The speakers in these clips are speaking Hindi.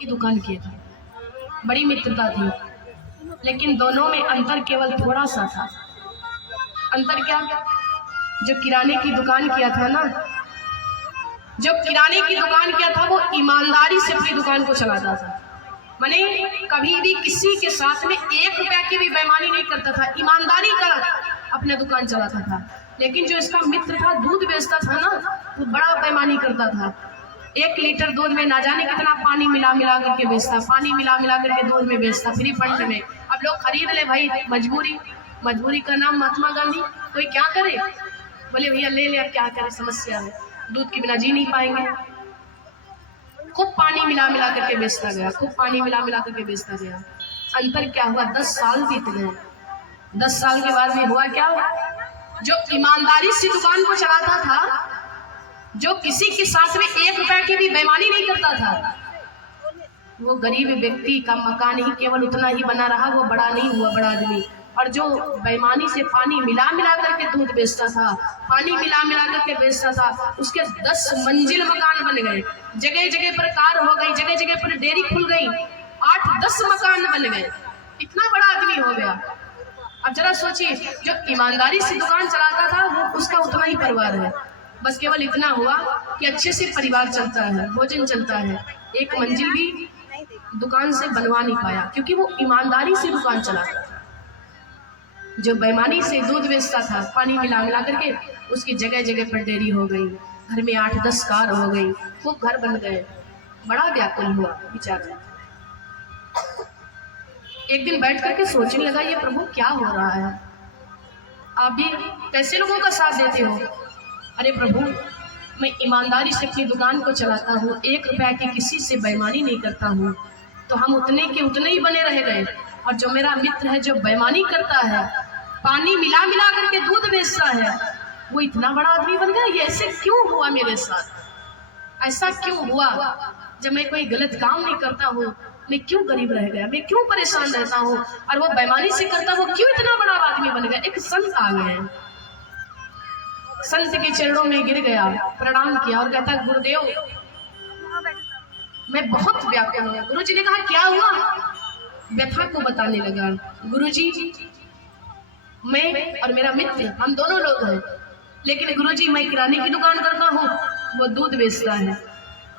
की दुकान किए थे, बड़ी मित्रता थी, लेकिन दोनों में अंतर केवल थोड़ा सा था। अंतर क्या? जो किराने की दुकान किया था ना, जो किराने की दुकान किया था, वो ईमानदारी से अपनी दुकान को चलाता था। माने कभी भी किसी के साथ में 1 रुपया की भी बेईमानी नहीं करता था, ईमानदारी का अपना दुकान चलाता था। लेकिन जो इसका मित्र था, दूध बेचता था ना, वो बड़ा बेईमानी करता था। 1 लीटर दूध में ना जाने कितना पानी मिला मिला करके बेचता, पानी मिला मिला करके दूध में बेचता फ्री फंड में। अब लोग खरीद ले भाई, मजबूरी, मजबूरी का नाम महात्मा गांधी। कोई क्या करे, बोले भैया ले ले, अब क्या करे, समस्या है, दूध के बिना जी नहीं पाएंगे। खूब पानी मिला मिला करके बेचता गया, खूब पानी मिला मिला करके बेचता गया। अंतर क्या हुआ? 10 साल बीत गए। 10 साल के बाद में हुआ क्या? जो ईमानदारी से दुकान को चलाता था, जो किसी के साथ में 1 रुपया की भी बेईमानी नहीं करता था, वो गरीब व्यक्ति का मकान ही केवल उतना ही बना रहा, वो बड़ा नहीं हुआ, बड़ा आदमी। और जो बेईमानी से पानी मिला मिला करके दूध बेचता था, पानी मिला मिला करके बेचता था, उसके 10 मंजिल मकान बन गए, जगह जगह पर कार हो गई, जगह जगह पर डेयरी खुल गई, 8-10 मकान बन गए, इतना बड़ा आदमी हो गया। अब जरा सोचिए, जो ईमानदारी से दुकान चलाता था, वो उसका उतना ही परिवार है, बस केवल इतना हुआ कि अच्छे से परिवार चलता है, भोजन चलता है, 1 मंजिल भी दुकान से बनवा नहीं पाया, क्योंकि वो ईमानदारी से दुकान चलाता था। जो बेईमानी से दूध बेचता था, पानी मिला मिला करके, उसकी जगह जगह पर डेयरी हो गई, घर में 8-10 कार हो गई, खूब घर बन गए, बड़ा व्याकुल हुआ बेचारा। एक दिन बैठ करके सोचने लगा, ये प्रभु क्या हो रहा है, आप भी कैसे लोगों का साथ देते हो? अरे प्रभु, मैं ईमानदारी से अपनी दुकान को चलाता हूँ, 1 रुपया की किसी से बेईमानी नहीं करता हूँ, तो हम उतने के उतने ही बने रह गए। और जो मेरा मित्र है, जो बेईमानी करता है, पानी मिला मिला करके दूध बेचता है, वो इतना बड़ा आदमी बन गया। ये ऐसे क्यों हुआ मेरे साथ? ऐसा क्यों हुआ? जब मैं कोई गलत काम नहीं करता हूँ, मैं क्यों गरीब रह गया, मैं क्यों परेशान रहता हूँ? और वो बेईमानी से करता, वो क्यों इतना बड़ा आदमी बन गया? एक संत आ गए, संत के चरणों में गिर गया, प्रणाम किया और कहता, गुरुदेव मैं बहुत व्याकुल हूँ। गुरु जी ने कहा, क्या हुआ? व्यथा को बताने लगा। गुरुजी, मैं और मेरा मित्र, हम दोनों लोग हैं, लेकिन गुरुजी मैं किराने की दुकान करता हूँ, वो दूध बेचता है।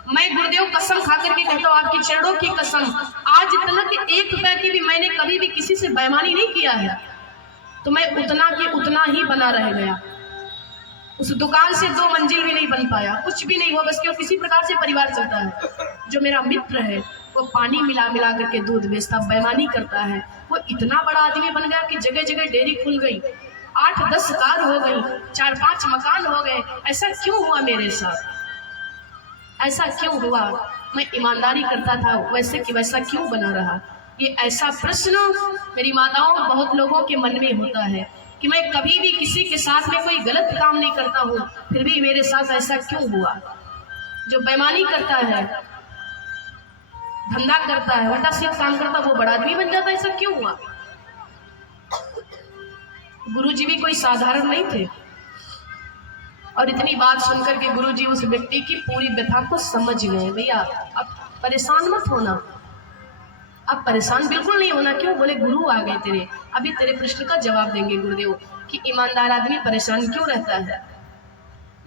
मैं गुरुदेव कसम खा करके कहता हूँ, आपकी चरणों की कसम, आज तक 1 रुपया की भी मैंने कभी भी किसी से बेईमानी नहीं किया है, तो मैं उतना के उतना ही बना रह गया। उस दुकान से 2 मंजिल भी नहीं बन पाया, कुछ भी नहीं हुआ, बस क्यों किसी प्रकार से परिवार चलता है। जो मेरा मित्र है, वो पानी मिला मिला करके दूध बेचता, बेईमानी करता है, वो इतना बड़ा आदमी बन गया कि जगह जगह डेयरी खुल गई, 8-10 कार हो गई, 4-5 मकान हो गए। ऐसा क्यों हुआ मेरे साथ? ऐसा क्यों हुआ? मैं ईमानदारी करता था, वैसे कि वैसा क्यों बना रहा? ये ऐसा प्रश्न मेरी माताओं, बहुत लोगों के मन में होता है कि मैं कभी भी किसी के साथ में कोई गलत काम नहीं करता हूँ, फिर भी मेरे साथ ऐसा क्यों हुआ? जो बेईमानी करता है, धंधा करता है, उल्टा सीधा काम करता, वो बड़ा आदमी बन जाता, ऐसा क्यों हुआ? गुरुजी भी कोई साधारण नहीं थे, और इतनी बात सुनकर के गुरुजी उस व्यक्ति की पूरी व्यथा को समझ गए। भैया अब परेशान मत होना, अब परेशान बिल्कुल नहीं होना। क्यों? बोले गुरु आ गए तेरे, अभी तेरे प्रश्न का जवाब देंगे गुरुदेव कि ईमानदार आदमी परेशान क्यों रहता है।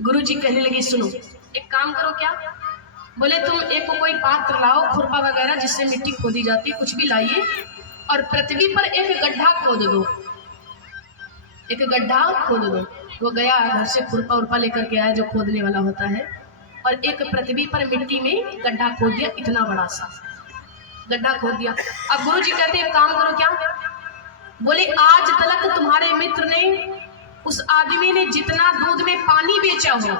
गुरुजी कहने लगे, सुनो एक काम करो। क्या? बोले तुम एक कोई पात्र लाओ, खुरपा वगैरह जिससे मिट्टी खोदी जाती है, कुछ भी लाइए, और पृथ्वी पर एक गड्ढा खोद दो, एक गड्ढा खोद दो। वो गया, घर से खुरपा उरपा लेकर के आया जो खोदने वाला होता है, और एक पृथ्वी पर मिट्टी में गड्ढा खोद दिया, इतना बड़ा सा गड्ढा खोद दिया। अब गुरुजी कहते हैं काम करो। क्या? बोले आज तक तुम्हारे मित्र ने, उस आदमी ने जितना दूध में पानी बेचा हो,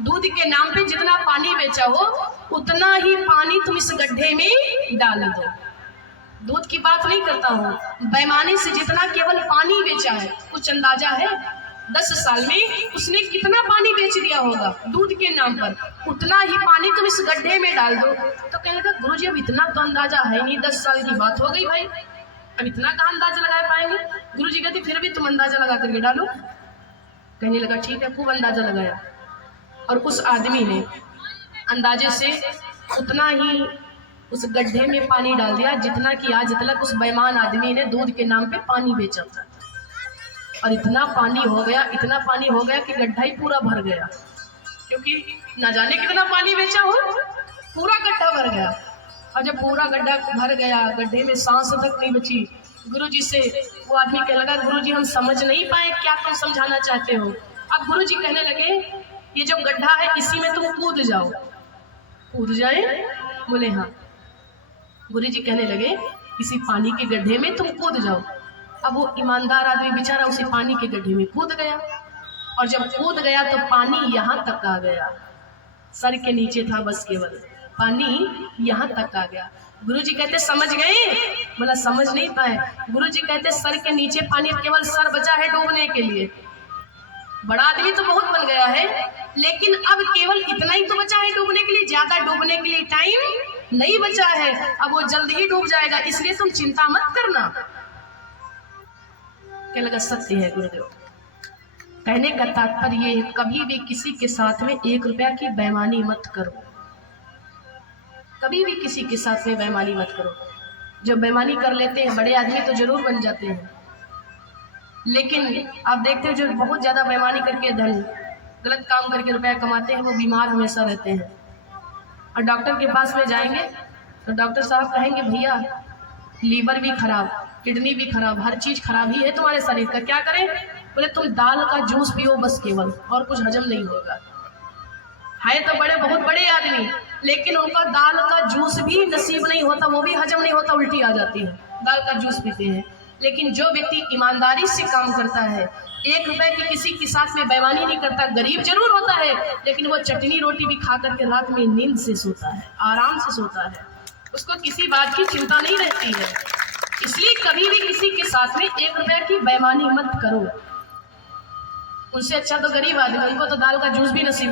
दूध के नाम पे जितना पानी बेचा हो, उतना ही पानी तुम इस गड्ढे में डाल दो। दूध की बात नहीं करता हूँ, बेईमानी से जितना केवल पानी बेचा है, कुछ अंदाजा है 10 साल में उसने कितना पानी बेच दिया होगा दूध के नाम पर, उतना ही पानी तुम इस गड्ढे में डाल दो। तो कहने लगा गुरुजी अब इतना तो अंदाजा है नहीं, 10 साल की बात हो गई भाई, अब इतना कहाँ अंदाजा लगा पाएंगे। गुरुजी कहते फिर भी तुम अंदाजा लगा करके डालो। कहने लगा ठीक है, खूब अंदाजा लगाया, और उस आदमी ने अंदाजे से उतना ही उस गड्ढे में पानी डाल दिया जितना कि आज तक उस बेईमान आदमी ने दूध के नाम पे पानी बेचा था। और इतना पानी हो गया कि गड्ढा ही पूरा भर गया, क्योंकि न जाने कितना पानी बेचा हो, पूरा गड्ढा भर गया। और जब पूरा गड्ढा भर गया, गड्ढे में सांस तक नहीं बची। गुरुजी से वो आदमी कहने लगा, गुरुजी हम समझ नहीं पाए क्या तुम समझाना चाहते हो। अब गुरुजी कहने लगे, ये जो गड्ढा है इसी में तुम कूद जाओ। कूद जाए? बोले हाँ। गुरुजी कहने लगे, किसी पानी के गड्ढे में तुम कूद जाओ। अब वो ईमानदार आदमी बेचारा उसी पानी के गड्ढे में कूद गया, और जब कूद गया तो पानी यहाँ तक आ गया, सर के नीचे था बस केवल, पानी यहाँ तक आ गया। गुरुजी कहते समझ गए? बोला समझ नहीं पाए। गुरुजी कहते सर के नीचे पानी, केवल सर बचा है डूबने के लिए। बड़ा आदमी तो बहुत बन गया है, लेकिन अब केवल इतना ही तो बचा है डूबने के लिए, ज्यादा डूबने के लिए टाइम नहीं बचा है। अब वो जल्द ही डूब जाएगा, इसलिए तुम चिंता मत करना। क्या लगा? सत्य है गुरुदेव। कहने का तात्पर्य ये है, कभी भी किसी के साथ में 1 रुपया की बेईमानी मत करो। कभी भी किसी के साथ में बेईमानी मत करो। जो बेईमानी कर लेते हैं बड़े आदमी तो जरूर बन जाते हैं, लेकिन आप देखते हो जो बहुत ज्यादा बेईमानी करके धन गलत काम करके रुपया कमाते हैं, वो बीमार हमेशा रहते हैं। और डॉक्टर के पास में जाएंगे तो डॉक्टर साहब कहेंगे, भैया लीवर भी खराब, किडनी भी खराब, हर चीज खराब ही है तुम्हारे शरीर का, क्या करें? बोले तुम दाल का जूस पियो बस, केवल, और कुछ हजम नहीं होगा। है तो बहुत बड़े आदमी, लेकिन उनका दाल का जूस भी नसीब नहीं होता, वो भी हजम नहीं होता, उल्टी आ जाती है। दाल का जूस पीते हैं। लेकिन जो व्यक्ति ईमानदारी से काम करता है, 1 रुपए की किसी के साथ में बेईमानी नहीं करता, गरीब जरूर होता है लेकिन वो चटनी रोटी भी खा करके रात में नींद से सोता है, आराम से सोता है, उसको किसी बात की चिंता नहीं रहती है। इसलिए कभी भी किसी के साथ में 1 रुपए की बेईमानी मत करो। उनसे अच्छा तो गरीब आदमी, उनको तो दाल का जूस भी नसीब